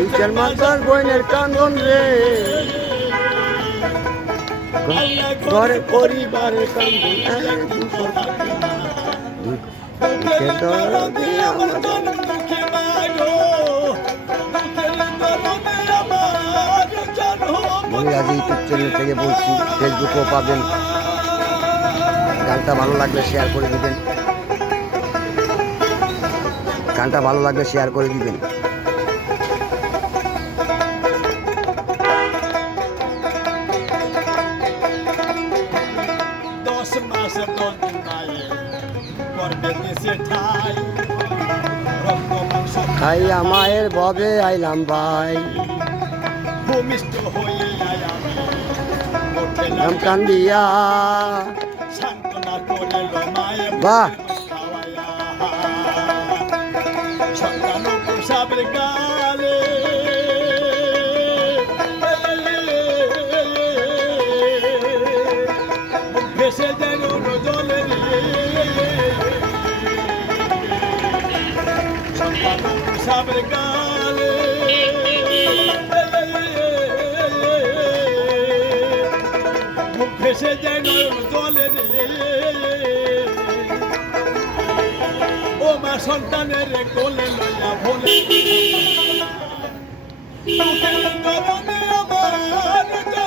বিচার মাতার বইনের কান্দন রে ঘরে পরিবারে কান্দন মনিরাজ ইউটিউব চ্যানেল থেকে বলছি, ফেসবুকেও পাবেন। গানটা ভালো লাগলে শেয়ার করে দিবেন, গানটা ভালো লাগলে শেয়ার করে দিবেন। খাইয়া মায়ের ভবে আইলাম ভাই, ভূমিষ্ঠ হয়ে কান্দিয়া বাহ গালে ভেসে যেন জলে সাবের গালে ভেসে যেন জলে ও মা সন্তানের কোলে লইয়া ভোলে আমার